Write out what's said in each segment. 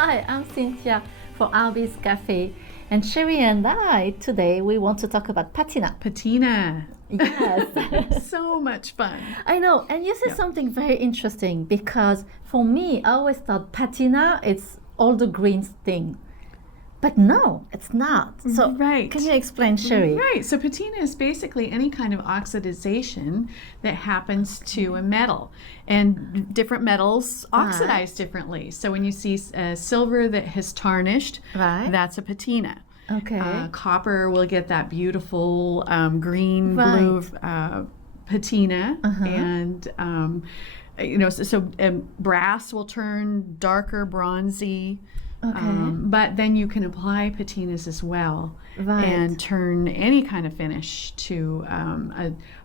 Hi, I'm Cynthia for Artbeads Cafe, and Cheri and I today we want to talk about patina. Patina. Yes. So much fun. I know, and you said something very interesting because for me, I always thought patina it's all the greens thing. But no, it's not. So Right. can you explain, Cheri? Right. So patina is basically any kind of oxidization that happens to a metal. And different metals oxidize differently. So when you see silver that has tarnished, Right. that's a patina. Okay. Copper will get that beautiful green, blue patina. And, brass will turn darker, bronzy. Okay. But then you can apply patinas as well and turn any kind of finish to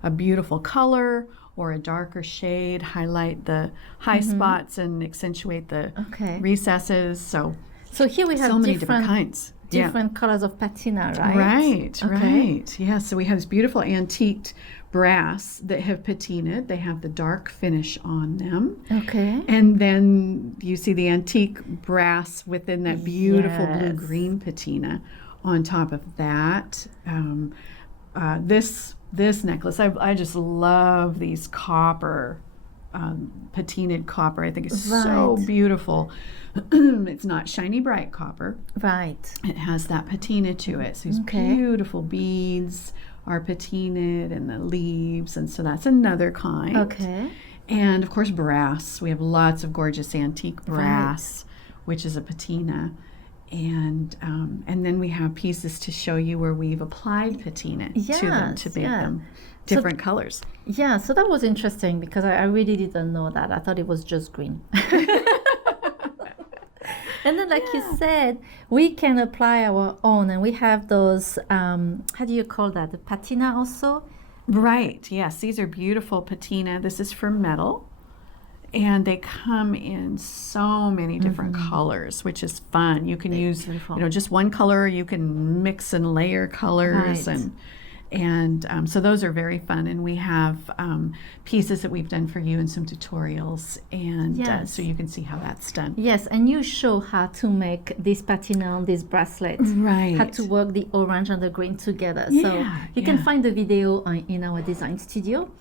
a beautiful color or a darker shade, highlight the high spots and accentuate the recesses. So here we have so many different kinds. Different colors of patina, right? Right, Okay. right. Yeah, so we have this beautiful antiqued brass that have patinaed. They have the dark finish on them. Okay. And then you see the antique brass within that beautiful Yes. blue-green patina on top of that. This necklace, I just love these copper, patinaed copper. I think it's so beautiful. It's not shiny bright copper. Right. It has that patina to it. So these beautiful beads are patinaed and the leaves, and so that's another kind. Okay. And of course brass. We have lots of gorgeous antique brass, which is a patina. And then we have pieces to show you where we've applied patina to them to make them different colors. Yeah, so that was interesting because I really didn't know that. I thought it was just green. And then, like you said, we can apply our own, and we have those, how do you call that? The patina also? Right, yes. These are beautiful patina. This is for metal. And they come in so many different colors, which is fun. You can use, just one color. You can mix and layer colors, and so those are very fun. And we have pieces that we've done for you in some tutorials, and so you can see how that's done. Yes, and you show how to make this patina on this bracelet. Right. How to work the orange and the green together. Yeah, so you can find the video in our design studio.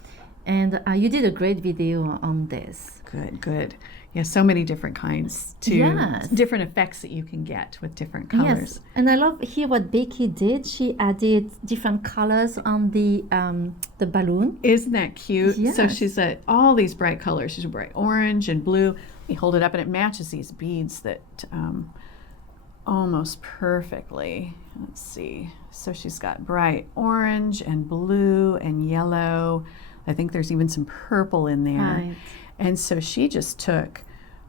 And you did a great video on this. Good. Yeah, so many different kinds different effects that you can get with different colors. Yes, and I love here what Becky did. She added different colors on the balloon. Isn't that cute? Yes. So she's all these bright colors. She's bright orange and blue. We hold it up and it matches these beads that almost perfectly. Let's see. So she's got bright orange and blue and yellow. I think there's even some purple in there. Right. And so she just took,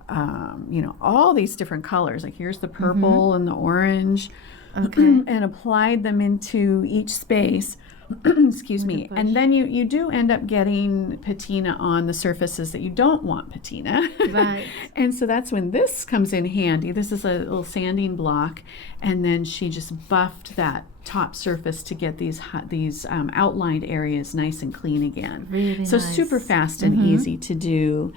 all these different colors. Like here's the purple and the orange, and applied them into each space. Excuse me. And then you do end up getting patina on the surfaces that you don't want patina. Right. And so that's when this comes in handy. This is a little sanding block, and then she just buffed that top surface to get these outlined areas nice and clean again. Really so nice. Super fast and easy to do.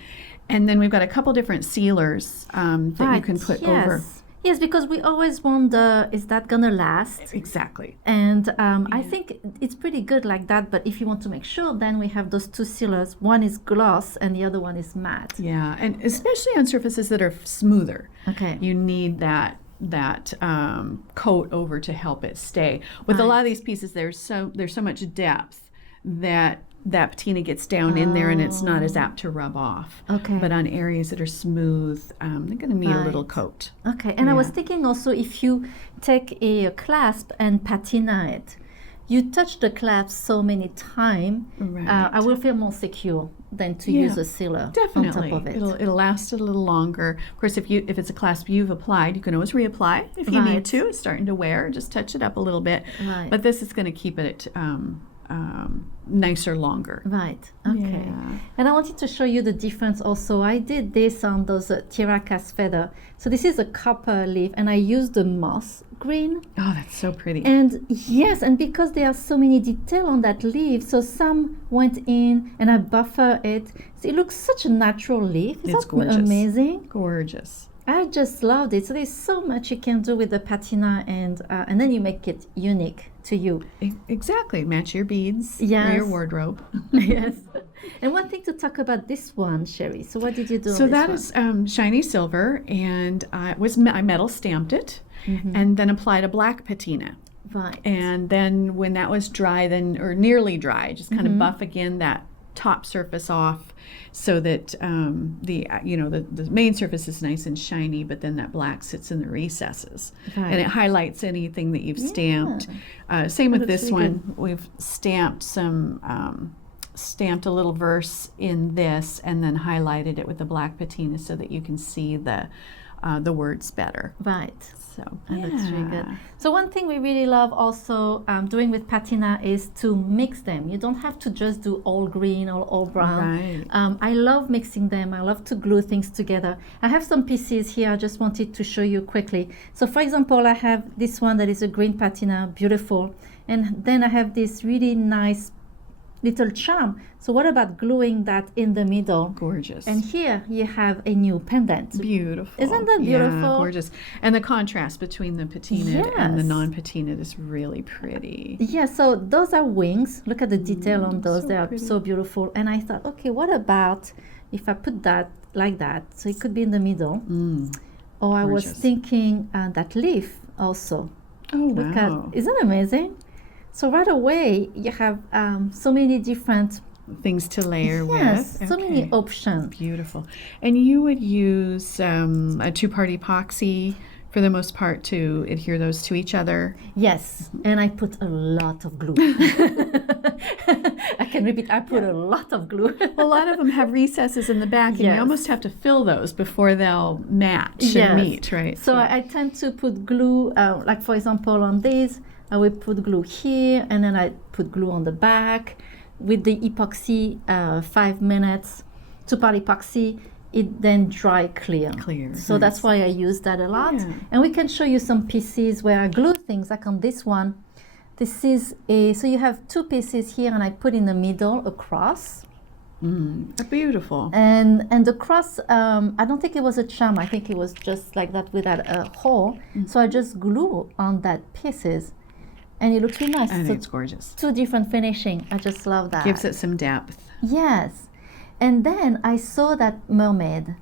And then we've got a couple different sealers that you can put over. Yes, because we always wonder, is that gonna last? Exactly. And I think it's pretty good like that, but if you want to make sure, then we have those two sealers. One is gloss and the other one is matte. Yeah, and especially on surfaces that are smoother. Okay. You need that coat over to help it stay. With a lot of these pieces, there's so much depth that patina gets down in there and it's not as apt to rub off. Okay. But on areas that are smooth, they're going to need a little coat. Okay, and I was thinking also if you take a clasp and patina it, you touch the clasp so many times, I will feel more secure than to use a sealer on top of it. It'll last a little longer. Of course, if it's a clasp you've applied, you can always reapply if you need to. It's starting to wear, just touch it up a little bit. Right. But this is going to keep it nicer longer. Right. Okay. Yeah. And I wanted to show you the difference also. I did this on those terracotta feather. So this is a copper leaf, and I used the moss green. Oh, that's so pretty. And yes, and because there are so many detail on that leaf, so some went in and I buffer it. So it looks such a natural leaf. It's gorgeous. Amazing. Gorgeous. I just loved it. So there's so much you can do with the patina, and then you make it unique to you. Exactly. Match your beads or your wardrobe. Yes. And one thing to talk about this one, Cheri. So what did you do? So that is shiny silver, and I metal stamped it, and then applied a black patina. Right. And then when that was dry, or nearly dry, just kind of buff again that top surface off, so that the main surface is nice and shiny, but then that black sits in the recesses, and it highlights anything that you've stamped. Same with this one. Good. We've stamped stamped a little verse in this, and then highlighted it with the black patina so that you can see the words better. Right. So that's really good. So one thing we really love also doing with patina is to mix them. You don't have to just do all green or all brown. Right. I love mixing them. I love to glue things together. I have some pieces here I just wanted to show you quickly. So for example, I have this one that is a green patina, beautiful. And then I have this really nice little charm. So what about gluing that in the middle? Gorgeous. And here you have a new pendant. Beautiful. Isn't that beautiful? Yeah, gorgeous. And the contrast between the patina and the non-patina is really pretty. Yeah, so those are wings. Look at the detail on those. So they are pretty. so beautiful. And I thought, okay, what about if I put that like that? So it could be in the middle. Or I was thinking that leaf also. Oh, Look wow. Isn't it amazing? So right away, you have so many different things to layer with. Yes, so many options. Beautiful. And you would use a two-part epoxy for the most part to adhere those to each other? Yes, and I put a lot of glue. I can repeat, I put a lot of glue. A lot of them have recesses in the back, and you almost have to fill those before they'll match and meet, right? So I tend to put glue, like for example on these, I will put glue here, and then I put glue on the back. With the epoxy, 5 minutes, two-part epoxy, it then dry clear. So that's why I use that a lot. Yeah. And we can show you some pieces where I glue things, like on this one. This is so you have two pieces here, and I put in the middle a cross. Beautiful. And the cross, I don't think it was a charm. I think it was just like that without a hole. So I just glue on that pieces. And it looks really nice. I think it's gorgeous. Two different finishing. I just love that. Gives it some depth. Yes. And then I saw that mermaid.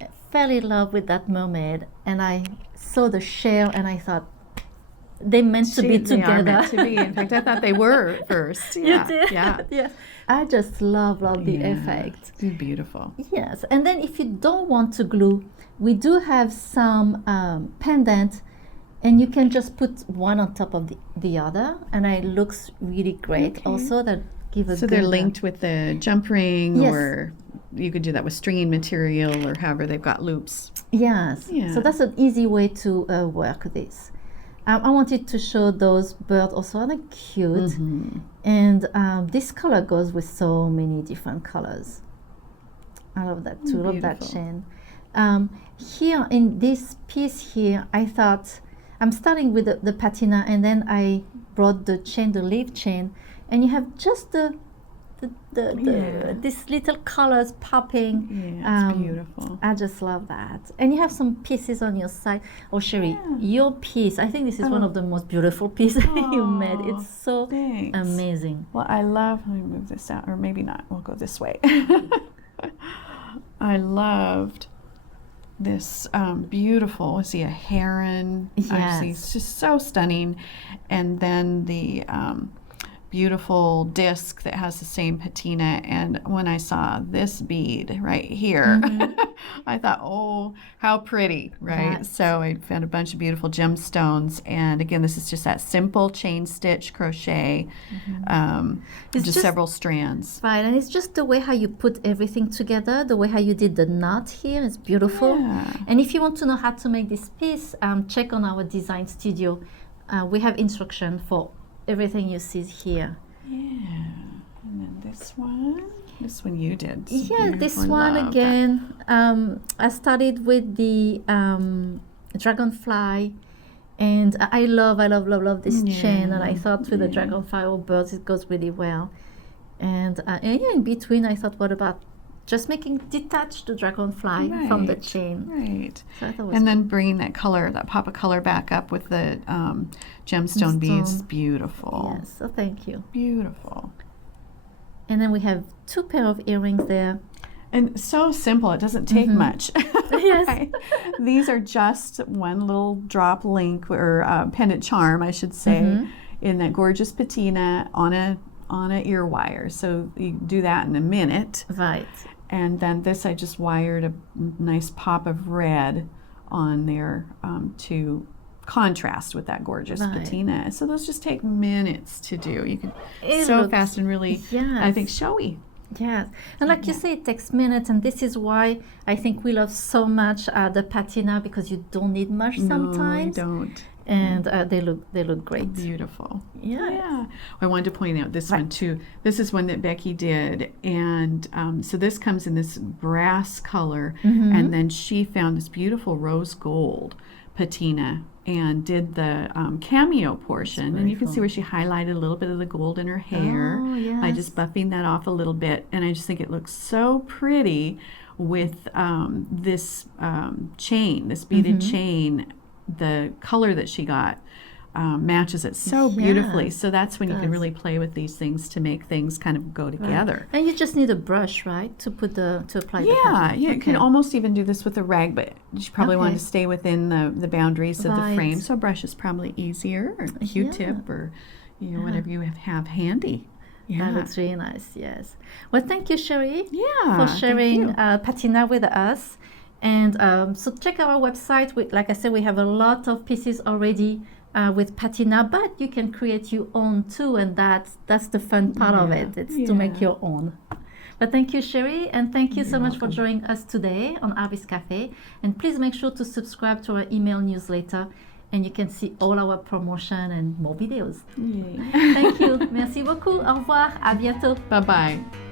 I fell in love with that mermaid. And I saw the shell, and I thought, they meant to be together. They are meant to be. In fact, I thought they were first. Yeah. You did? Yeah. Yes. I just love the effect. It's beautiful. Yes. And then if you don't want to glue, we do have some pendant. And you can just put one on top of the other, and it looks really great. Also, that give a so they're linked with the jump ring, or you could do that with stringing material, or however they've got loops. Yes. Yeah. So that's an easy way to work this. I wanted to show those birds also. They're cute, and this color goes with so many different colors. I love that too. Love that chain. Here in this piece here, I thought. I'm starting with the patina, and then I brought the chain, the leaf chain, and you have just these little colors popping. Yeah, it's beautiful. I just love that. And you have some pieces on your side. Oh, Cheri, your piece, I think this is one of the most beautiful pieces you made. It's so amazing. Well, I love, let me move this out, or maybe not, we'll go this way. I loved this beautiful, see a heron. Yes. It's just so stunning. And then the beautiful disc that has the same patina. And when I saw this bead right here, I thought, oh, how pretty, right? Yes. So I found a bunch of beautiful gemstones. And again, this is just that simple chain stitch crochet, just several strands. Right, and it's just the way how you put everything together, the way how you did the knot here is beautiful. Yeah. And if you want to know how to make this piece, check on our design studio. We have instruction for everything you see here. Yeah, and then this one you did. Yeah, this one again. I started with the Dragonfly, and I love this chain, and I thought with the Dragonfly or birds it goes really well. And in between I thought, what about just detach the dragonfly from the chain. Right. So and then bringing that pop of color back up with the gemstone beads is beautiful. Yes, so thank you. Beautiful. And then we have 2 pair of earrings there. And so simple, it doesn't take much. Yes. Right? These are just one little drop link or pendant charm, I should say, in that gorgeous patina on a ear wire. So you do that in a minute. Right. And then this, I just wired a nice pop of red on there to contrast with that gorgeous patina. So those just take minutes to do. You can fast and really, I think, showy. Yes, and like you say, it takes minutes, and this is why I think we love so much the patina, because you don't need much sometimes. No, you don't. And they look great. Beautiful. Yeah. I wanted to point out this one too. This is one that Becky did, and so this comes in this brass color, and then she found this beautiful rose gold patina and did the cameo portion, and you can see where she highlighted a little bit of the gold in her hair by just buffing that off a little bit, and I just think it looks so pretty with this chain, this beaded chain. The color that she got matches it so beautifully. So that's when you can really play with these things to make things kind of go together. And you just need a brush, right, to apply the pattern. You can almost even do this with a rag, but you probably want to stay within the boundaries of the frame. So a brush is probably easier, or a Q-tip, or whatever you have handy. That looks really nice, yes. Well, thank you, Cheri, for sharing patina with us. And so check our website. Like I said, we have a lot of pieces already with patina, but you can create your own too, and that's the fun part of it. It's to make your own. But thank you, Cheri, and thank you so much for joining us today on Artbeads Cafe. And please make sure to subscribe to our email newsletter, and you can see all our promotion and more videos. Thank you. Merci beaucoup. Au revoir. À bientôt. Bye-bye.